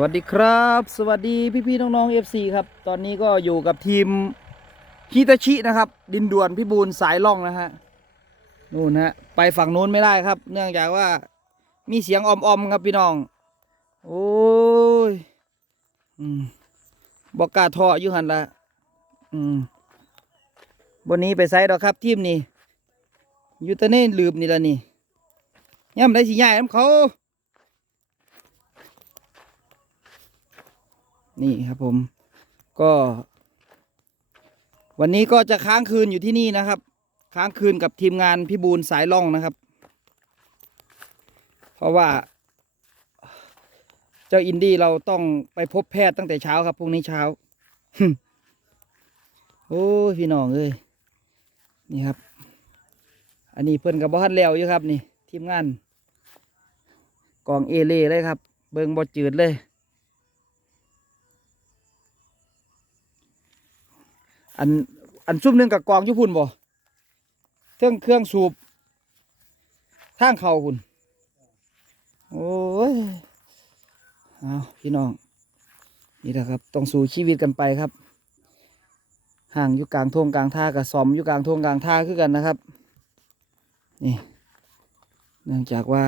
วัสดีครับ สวัสดีพี่ๆน้องๆ FC ครับ ตอนนี้ก็อยู่กับทีมฮิตาชินะครับ ดินด่วนพิบูลสายล่องนะฮะนู่นฮะไปฝั่งนู้นไม่ได้ครับ เนื่องจากว่ามีเสียงออมๆครับพี่น้อง โอ้ยอบอกกาทออยู่หันละอืมบนนี้ไปไซด์ดอกครับทีมนี้อยู่ตะเน่นลืมนี่ละนี่ย่ำได้สิใหญ่น้ำเขา นี่ครับผม ก็ วันนี้ก็จะค้างคืนอยู่ที่นี่นะครับ ค้างคืนกับทีมงานพี่บูลสายล่องนะครับ เพราะว่า เจ้าอินดี้เราต้องไปพบแพทย์ตั้งแต่เช้าครับพรุ่งนี้เช้าโอ้พี่น้องเอ้ยนี่ครับ อันนี้เพิ่นกับบ้านแล้วอยู่ครับ นี่ ทีมงานกองเอเล่เลยครับ เบิงบอจืดเลย อันอันซุ่มหนึ่งกับกองยุพุ่นบ่เครื่องเครื่องสูบทางเข่าพุ่นโอ้ยเอาพี่น้อง นี่แหละครับ ต้องสู้ชีวิตกันไปครับ ห่างอยู่กลางทงกลางท่ากับซอมอยู่กลางทงกลางท่าคือกันนะครับ นี่ เนื่องจากว่า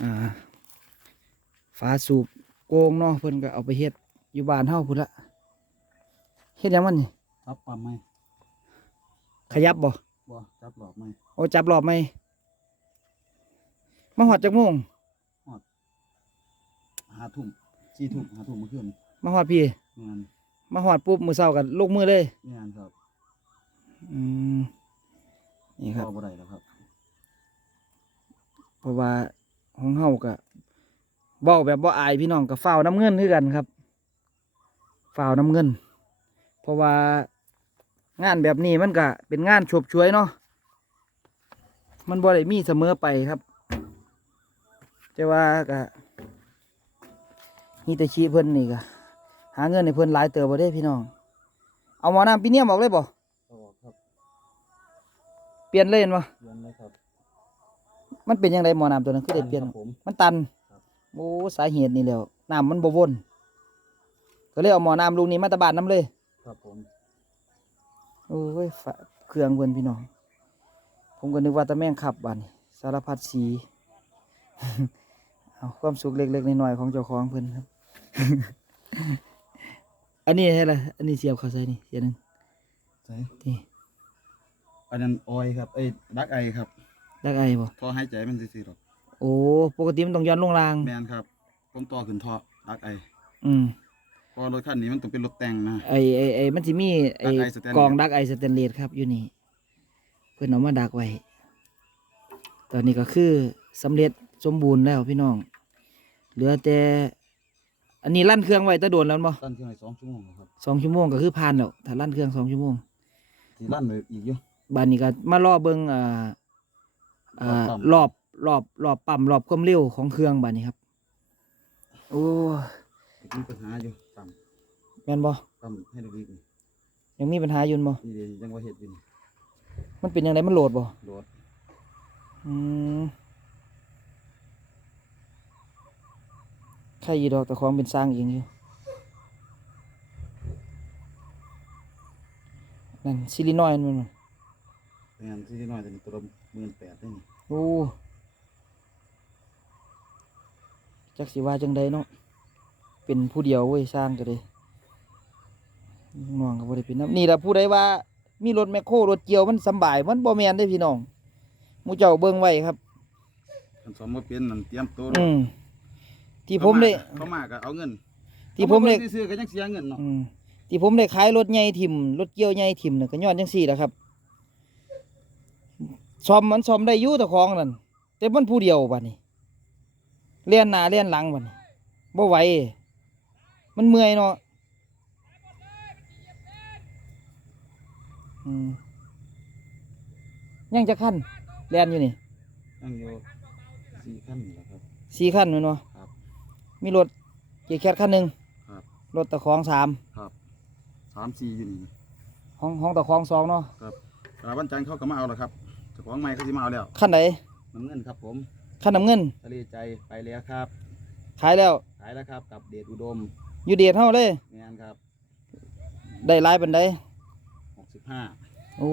อ่าฟ้าสูบโกงเนาะเพิ่นก็เอาไปเฮ็ดอยู่บ้านเฮาพุ่นละ เฮ็ดหยังมันนี่ครับปั๊มไหมขยับบ่บ่จับหลอกไหมโอ้จับรอบไหมมาหอดจักโมงหาทุ่มสี่ทุ่มหาทุ่มเมื่อคืนมาหอดพี่ งานมาหอดปุ๊บมือเศร้ากันลงมือเลยงานครับอืมนี่ครับพอบ่ได้แล้วครับเพราะว่าของเฮาก็เว้าแบบบ่อายพี่น้องก็ฝ้าวน้ำเงินคือกันครับฝ้าวน้ำเงินเพ ราะว่างานแบบนี้มันก็เป็นงานฉบช่วยเนาะมันบ่ได้มีเสมอไปครับแต่ว่าก็ฮิตาชิเพิ่นนี่ก็หาเงินให้เพิ่นหลายเติบบ่ได้พี่น้อง เอาหมอน้ำปีเนียมออกเลยบ่ต่อครับ เปลี่ยนเลยเห็นบ่เรียนเลยครับ มันเป็นยังไงหมอน้ำตัวนั้นคือได้เปลี่ยนครับผมมันตันครับโอ้สาเหตุนี่แหล้วน้ำมันบวนก็เลยเอาหมอน้ำลูกนี้มาตะบานน้ำเลย ครับผม โอ้ยฝาเครื่องเพิ่นพี่น้อง ผมก็นึกว่าตะแม่งขับบัดนสารพัดสี เอาความสุขเล็กๆน้อยๆของเจ้าของเพิ่นครับ อันนี้ให้ละอันนี้เสียบเข้าใส่นี่เสียหนึ่งใช่นี่อันนั้นออยครับ เอ้ยดักไอครับดักไอบ่ท่อหายใจมันซื่อๆหรอกโอ้ ปกติมันต้องย้อนลงราง แมนครับผมต่อขึ้นท่อดักไอ อืมเพ อรถคันนี้มันต้องเป็นรถแต่งนะ ไอไอไอมันสิมีไอดักไอสแตนเลส กองดักไอสแตนเลสครับอยู่นี่ เพื่อนเอามาดักไว้ ตอนนี้ก็คือสำเร็จสมบูรณ์แล้วพี่น้อง เหลือแต่ อันนี้ลั่นเครื่องไว้แตะโดนแล้วบ่ตั้นเครื่องให้สองชั่วโมงครับสองชั่วโมงก็คือผ่านแล้ว ถ้าลั่นเครื่องสองชั่วโมง ที่ลั่นไปอีกอยู่บานนี้ก็มารอเบิ่งอ่าอ่ารอบปั๊มรอบรอบรอบปั๊มรอบความเร็วของเครื่องบานนี้ครับ โอ้ มีปัญหาอยู่ปั๊มแม่นบ่ปั๊มให้ดูดีนี่ยังมีปัญหาอยู่บ่นี่เดี๋ยวยังว่าเห็ดอยู่นี่มันเป็นยังไงมันโหลดบ่โดดอืมใครยีดอกแต่ของเป็นสร้างเองอยู่นั่นซิลินอยด์มันบ่งานที่น้อยแต่นี่ตัวละหมื่นแปดได้นี่โอ้จักสิว่าจังใดเนาะ เป็นผู้เดียวเว้ยสร้างก็เลยน้องก็บ่ได้เป็นน้ำนี่ล่ะผู้ใดว่า มีรถแมคโครรถเกี่ยวมันสำบายมันบ่แม่นได้พี่น้องหมู่เจ้าเบิ่งไว้ครับคันสมบ่เป็นนั่นเตรียมตัวอืมที่ผมได้เขามาก็เอาเงิน ที่ผมได้เขาาบิ่งซื้อๆก็ยังเสียเงินเนาะอืมที่ผมได้ขายรถใหญ่ถิ่มรถเกี่ยวใหญ่ถิ่มน่ะก็ย้อนจังซี่แหละครับซ่อมมันซ่อมได้อยู่แต่ของนั่นแต่มันผู้เดียวบัดนี้เลียนหน้าเลียนหลังบัดนี้บ่ไหว มันเมื่อยเนาะอืมยังจะขั้นเลียนอยู่นี่ยังอยู่สี่ขั้นนี่แหละครับสี่ขั้นแม่นบ่ครับ มีรถเกียร์แคทขั้นหนึ่งครับรถตะของสามครับสามสี่อยู่นี่ห้องห้องตะของสองเนาะครับอ่าวันจันทร์เขาก็มาเอาแล้วครับเจ้าของใหม่เขาสิมาเอาแล้วขั้นไหนน้ำเงินครับผมขั้นน้ำเงินทะเลใจไปแล้วครับ ขายแล้วขายายแล้วครับกับเดชอุดม อยู่เดชเฮาเลยแม่นครับได้หลายปานใดหกสิบห้าโอ้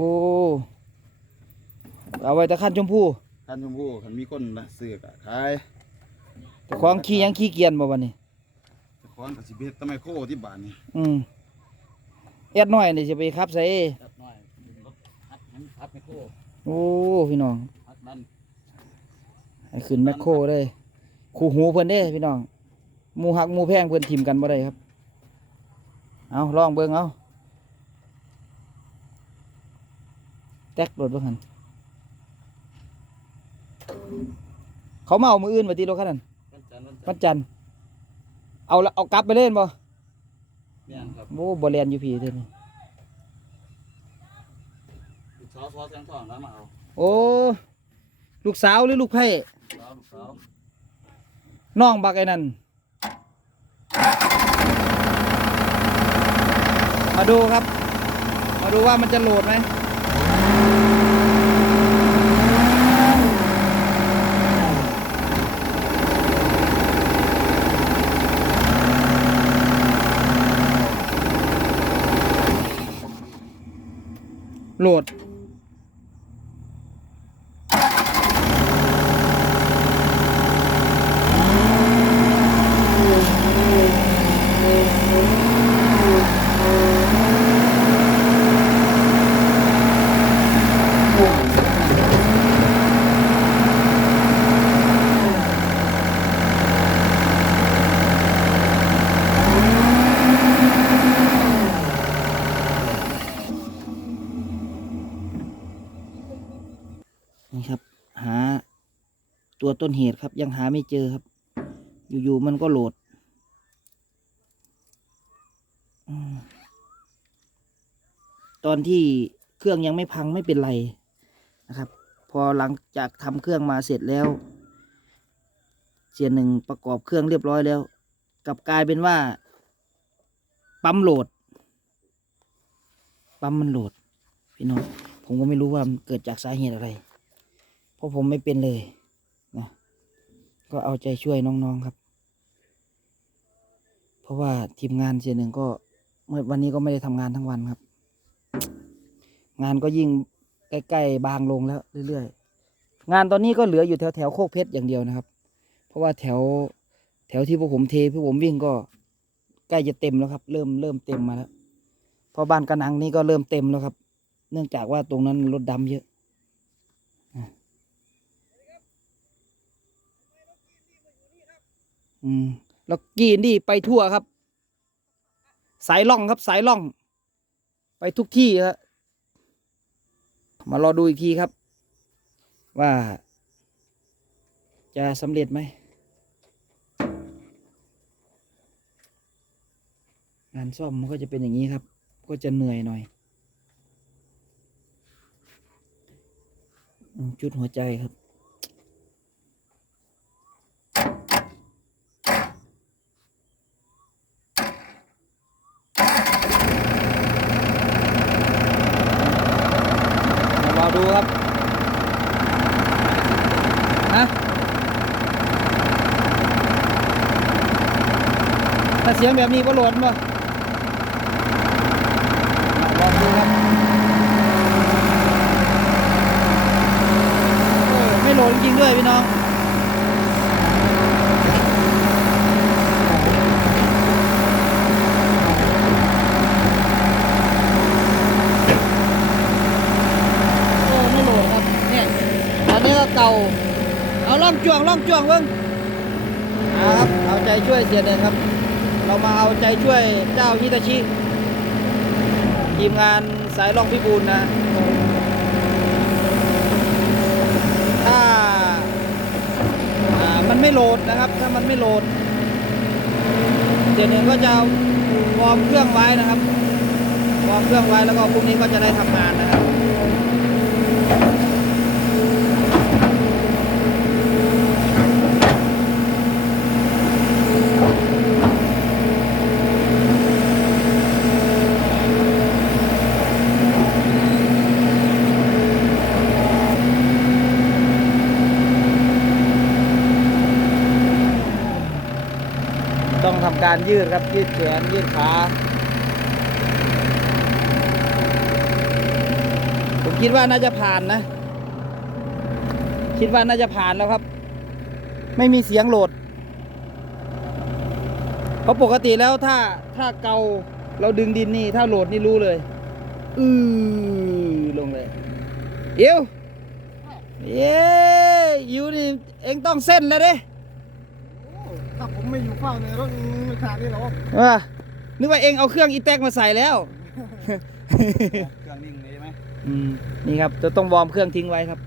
เอาไว้แต่ขั้นชมพู่ท่านชมพู่คันมีคนละซื้อกะขายเจ้าของขี้หยังขี้เกียจบ่วันนี้เจ้าของกับสิเบ็ดตะไมโคที่บ้านนี่อืมแอดน้อยนี่จะไปขับใส่จัดหน่อยรถพัดหันพัดไมโครโอ้พี่น้องพัดดัน ให้ขึ้นแมคโครได้คู่หูเพิ่นเด้พี่น้อง หมูหักหมูแพงเพิ่นทิมกันบ่ได้ครับ เอาลองเบิ่งเอาแตกรถบ่คันเขามาเอามืออื่นมาตีรถคันนั้นวันจันทร์วันจัวันนทร์จันทร์เอาละเอากลับไปเล่นบ่แม่นครับโอ้บ่เรียนอยู่พี่เด้อนี่ลูกสาวซอแสงทองแล้วมาเอาโอ้ลูกสาวหรือลูกไผ่ลูกสาวลูกสาวน้องบักไอ้นั่น มาดูครับ มาดูว่ามันจะโหลดไหมโหลด นี่ครับ หา ต้นเหตุครับ ยังหาไม่เจอครับ อยู่ๆมันก็โหลดตอนที่เครื่องยังไม่พังไม่เป็นไรนะครับ พอหลังจากทำเครื่องมาเสร็จแล้ว เสียหนึ่งประกอบเครื่องเรียบร้อยแล้วกลับกลายเป็นว่า ปั๊มโหลด ปั๊มมันโหลด พี่น้องผมก็ไม่รู้ว่ามันเกิดจากสาเหตุอะไร เพราะผมไม่เป็นเลย ก็เอาใจช่วยน้องๆครับ เพราะว่าทีมงานเสียหนึ่งก็เมื่อวันนี้ก็ไม่ได้ทำงานทั้งวันครับ งานก็ยิ่งใกล้ๆบางลงแล้วเรื่อยๆ งานตอนนี้ก็เหลืออยู่แถวแถวๆโคกเพชรอย่างเดียวนะครับ เพราะว่าแถวแถวที่พวกผมเทพวกผมวิ่งก็ใกล้จะเต็มแล้วครับ เริ่มเริ่มเต็มมาแล้วเพราะบ้านกระนังนี่ก็เริ่มเต็มแล้วครับ เนื่องจากว่าตรงนั้นรถดำเยอะ อืมแล้วกีนดีไปทั่วครับ สายล่องครับสายล่อง ไปทุกที่ครับมารอดูอีกทีครับ ว่า จะสำเร็จไหมงานซ่อมมันก็จะเป็นอย่างนี้ครับ ก็จะเหนื่อยหน่อย จุดหัวใจครับ ดูครับนะถ้าเสียงแบบนี้ก็หลดป่ะลองดูครับไม่โหลดจริงด้วยพี่น้อง โอ้ไม่โหลดครับเนี่ยอันนี้ก็เก่า เอาล่อง จ้วงล่องจ้วงเบิ้งครับเอาใจช่วยเสียหนึ่งครับ เรามาเอาใจช่วยเจ้าฮิตาชิทีมงานสายล่องพิบูลนะ ถ้าอ่ามันไม่โหลดนะครับ ถ้ามันไม่โหลดเสียหนึ่งก็จะวอร์มเครื่องไว้นะครับวอร์มเครื่องไว้แล้วก็พรุ่งนี้ก็จะได้ทำงานนะครับ การยืดครับยืดแขนยืดขาผมคิดว่าน่าจะผ่านนะ คิดว่าน่าจะผ่านแล้วครับ ไม่มีเสียงโหลดเพราะปกติแล้วถ้าถ้าเกาเราดึงดินนี่ ถ้าโหลดนี่รู้เลยอือลงเลยเอิวเย้อิวนี่เองต้องเส้นแล้วเด้ถ้าผมไม่อยู่เฝ้าในรถ ขนาดนี้หรอกว่านึกว่าเองเอาเครื่องอีแท็กมาใส่แล้ว เครื่องนิ่งเลยไหมอืมนี่ครับจะต้องวอร์มเครื่องทิ้งไว้ครับ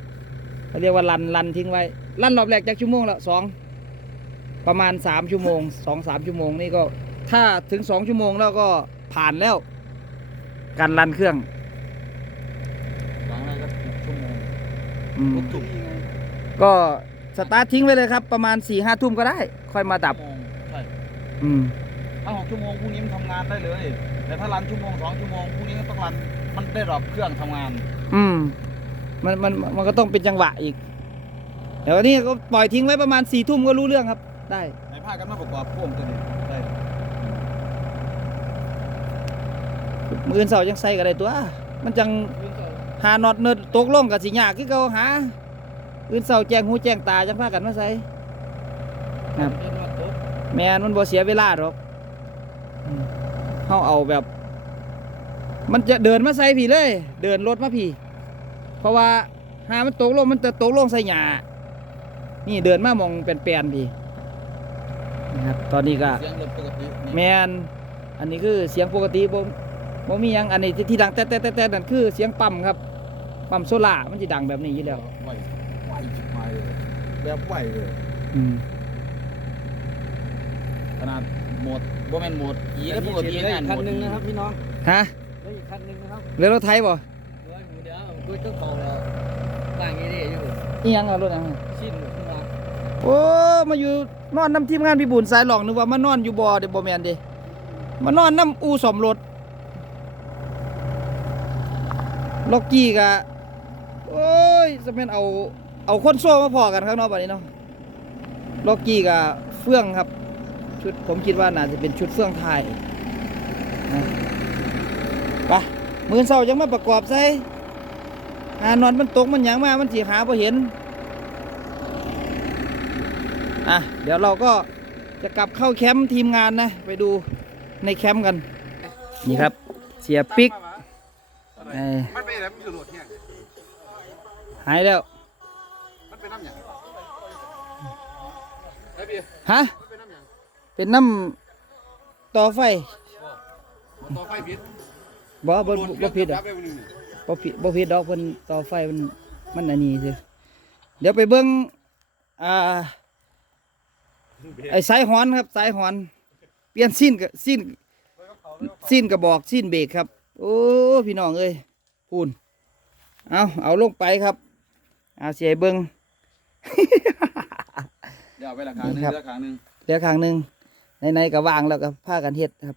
เขาเรียกว่ารันรันทิ้งไว้รันรอบแรกจากชั่วโมงละสองประมาณสามชั่วโมงสองสามชั่วโมงนี่ก็ถ้าถึงสองชั่วโมงแล้วก็ผ่านแล้ว การรันเครื่องหลังอะไรก็ชั่วโมงอืมทุกทุ่มก็สตาร์ททิ้งไว้เลยครับ ประมาณสี่ห้าทุ่มก็ได้ ค่อยมาดับชั่วโมงใช่ อืมถ้าหกชั่วโมงพรุ่งนี้มันทำงานได้เลย แต่ถ้ารันชั่วโมงสองชั่วโมงพรุ่งนี้ก็ต้องรันมันได้รอบเครื่องทำงาน อืมมันมันมันก็ต้องเป็นจังหวะอีกแต่วันนี้ก็ปล่อยทิ้งไว้ประมาณสี่ทุ่มก็รู้เรื่องครับ ได้ ในภาคกันมาประกอบพ่วงตัวนี้ได้มืออนเสาร์ยังใส่ก็ได้ตัว มันจังหาน็อตเนิดตกลงกับสิยากคือเขาหา อื่นเสาร์แจ้งหูแจ้งตาจังพากันมาใส่ครับ แมนมันบ่เสียเวลาหรอกอืมเขาเอาแบบ มันจะเดินมาใส่พี่เลย เดินรถมาพี่เพราะว่าหามันตกลงมันจะตกลงใส่หญ้านี่เดินมามองเป็นแปลนๆพี่นะครับ ตอนนี้ก็เสียงเริ่มปกตินี่แมนอันนี้คือเสียงปกติบ่บ่มีหยังอันนี้ที่ที่ดังแต่แต่แต่แต่นั่นคือเสียงปั๊มครับ ปั๊มโซล่ามันจะดังแบบนี้อยู่แล้วไหวไหวชิบหายเลยแบบไหวเลย อืม ขนาดโหมดบ่แม่นโหมดอีก็ปกติได้งานคันหนึ่งนะครับพี่น้องฮะได้อีกคันหนึ่งนะครับเรือรถไทยบ่เดี๋ยวเดี๋ยวกูต้องเบาแล้วต่างยี่ดีอยู่อีหยังเอารถหยังชิ้นขึ้นมาโอ้มาอยู่นอนน้ำทีมงานพี่บุญสายหลองนึกว่ามานอนอยู่บ่อเด้บ่แม่นเด้มานอนน้ำอู่สมรถล็อกกี้กะโอ้ยจะเป็นเอาเอาคนโซ่มาพอกันข้างนอกบัดนี้เนาะล็อกกี้กะเฟื่องครับ ชุดผมคิดว่าน่าจะเป็นชุดเฟื่องไทยนะไปมือเสายังมาประกอบใส่หานอนมันตกมันหยังมามันสีหาพอเห็น อะ เดี๋ยวเราก็จะกลับเข้าแคมป์ทีมงานนะ ไปดูในแคมป์กัน นี่ครับ เสียปิกเอ่อมันเป็นอะไรมันอยู่โหลดเนี่ยหายแล้ว มันเป็นน้ำหยังไอ้เบียร์ฮะ เป็นน้ำหยังเป็นน้ำต่อไฟมันต่อไฟพิษบ่บ่บ่บ่ผิดคอะรับได้วันหนึงนี่บ่ผิดบ่ผิดดอกเพิ่นต่อไฟมันมันอันนี้ซื่อเดี๋ยวไปเบิ่งอ่าไอ้สายหอนครับสายหอน เปลี่ยนสิ้นกับสิ้นสิ้นกระบอกสิ้นเบรกครับ โอ้พี่น้องเอ้ยพูนเอาเอาลงไปครับเอาเสียเบิ่งเดี๋ยวเอาไปราคาหนึ่งครับราคาหนึ่งเหลือข้างหนึ่ง ในๆก็วางแล้วก็ผ้ากันเฮ็ดครับ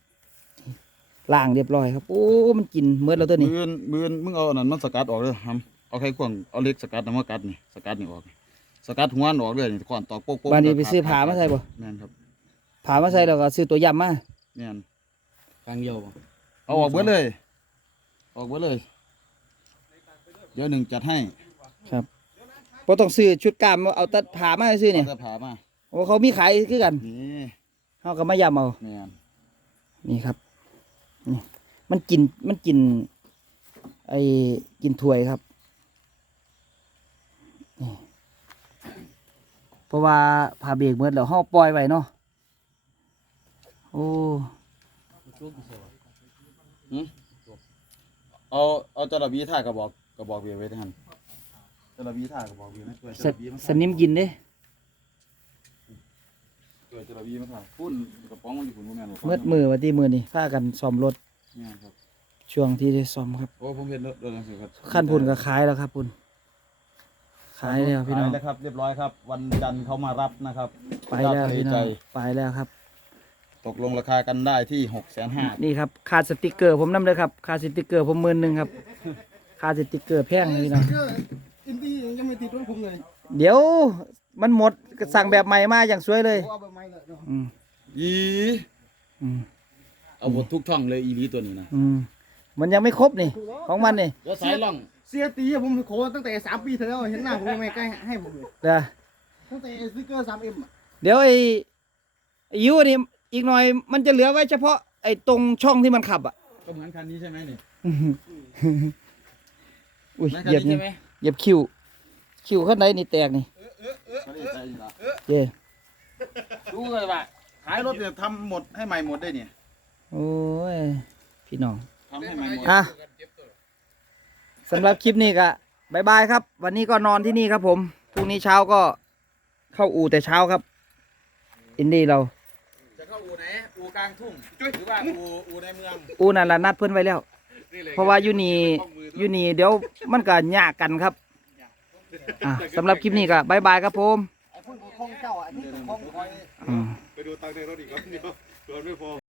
ล้างเรียบร้อยครับโอ้มันกินเมื่อแล้วตัวนี้มือนมือนมึงเอาอันนั้นมันสกัดออกเลยครับเอาไข่ควงเอาเล็กสกัดน้ำมากัดนี่สกัดนี่ออกสกัดหัวมันออกเลยนี่ก่อนตอกโป๊กโป๊กบ้านนี้ไปซื้อผ้ามาใส่บ่แม่นครับผ่ามาใส่แล้วก็ซื้อตัวยำมาแม่นครั้งเดียวเอาออกเบิดเลย ออกเบิดเลย เดี๋ยวหนึ่งจัดให้ครับบ่ต้องซื้อชุดกล้ามเอาแตัดผ่ามาซื้อเนี่ยาจะผ่ามาโอ้เขามีขายคือกันนี่ เฮาก็มายำเอาแม่นนี่ครับนี่มันกินมันกิน ไอ้กินถ้วยครับนี่เพราะว่าผ่าเบรกเมื่อแล้วเฮาปล่อยไว้เนาะโอ้เอาเอาจระบีท่ากระบอกกระบอกเบียร์ไว้ที่หันจระบีท่ากระบอกเบียร์นะช่วยจสระบีมาสนิมกินเด้ ช่วยจระบีมาค่ะพุ่นกระป๋องมันอยู่พุ่นบ่แม่นบ่เมื่อมือวันที่มือนี่พากันซ่อมรถแม่นครับช่วงที่ได้ซ่อมครับ โอ้ผมเห็นรถรถหนังสือครับขั้นพุ่นก็ขายแล้วครับพุ่นขายแล้วพี่น้อง ขายแล้วครับ เรียบร้อยครับ วันจันทร์เขามารับนะครับไปแล้วญาติพี่น้ใจองไปแล้วครับ ตกลงราคากันได้ที่หกแสนห้านี่ครับค่าสติกเกอร์ผมนำเลยครับค่าสติกเกอร์ผมหมื่นหนึ่งครับค่าสติกเกอร์แพงเลยพี่น้องอินดี้ยังไม่ติดรถผมเลย เดี๋ยว มันหมดก็สั่งแบบใหม่มาอย่างสวยเลยเอาแบบใหม่เลยเนาะอืมอีอืมเอาหมดทุกช่องเลยอีหลีตัวนี้นะอืมมันยังไม่ครบนี่ ของมันนี่แล้วสายล่องเสียตีอะผมโคตั้งแต่สามปีที่แล้วเห็นหน้าผมยังไม่ใกล้ให้ผมเลยเด้อตั้งแต่สติ๊กเกอร์สามเอ็มอะเดี๋ยวไอ้ไอ้ยูนี่อีกหน่อยมันจะเหลือไว้เฉพาะไอ้ตรงช่องที่มันขับอะก็เหมือนคันนี้ใช่ไหมนี่อุ้ยเหมือนคันเหยียบนี้นี่ใช่ไหมเหยียบคิวคิวข้างในนี่แตกนี่คันนี้ใช่ละ เจ้ดูเลยว่าขายรถเนี่ยทำหมดให้ใหม่หมดได้เนี่ยโอ้ย พี่น้องทำให้ใหม่หมดอะสำหรับคลิปนี้ก็บายบายครับ วันนี้ก็นอนที่นี่ครับผมพรุ่งนี้เช้าก็เข้าอู่แต่เช้าครับ อินดี้เรา จะเข้าอู่ไหนอู่กลางทุ่งหรือว่าอู่อู่ในเมืองอู่นั่นละนัดเพื่อนไว้แล้ว เพราะว่าอยู่นี่อยู่นี่เดี๋ยวมันก็ยากกันครับ อะสำหรับคลิปนี้ก็บายบายครับผมไอ้พวกของเจ้าอะไอ้นี่ของคอย อืม ไปดูตังค์ในรถอีกครับเดียวเกินไม่พอ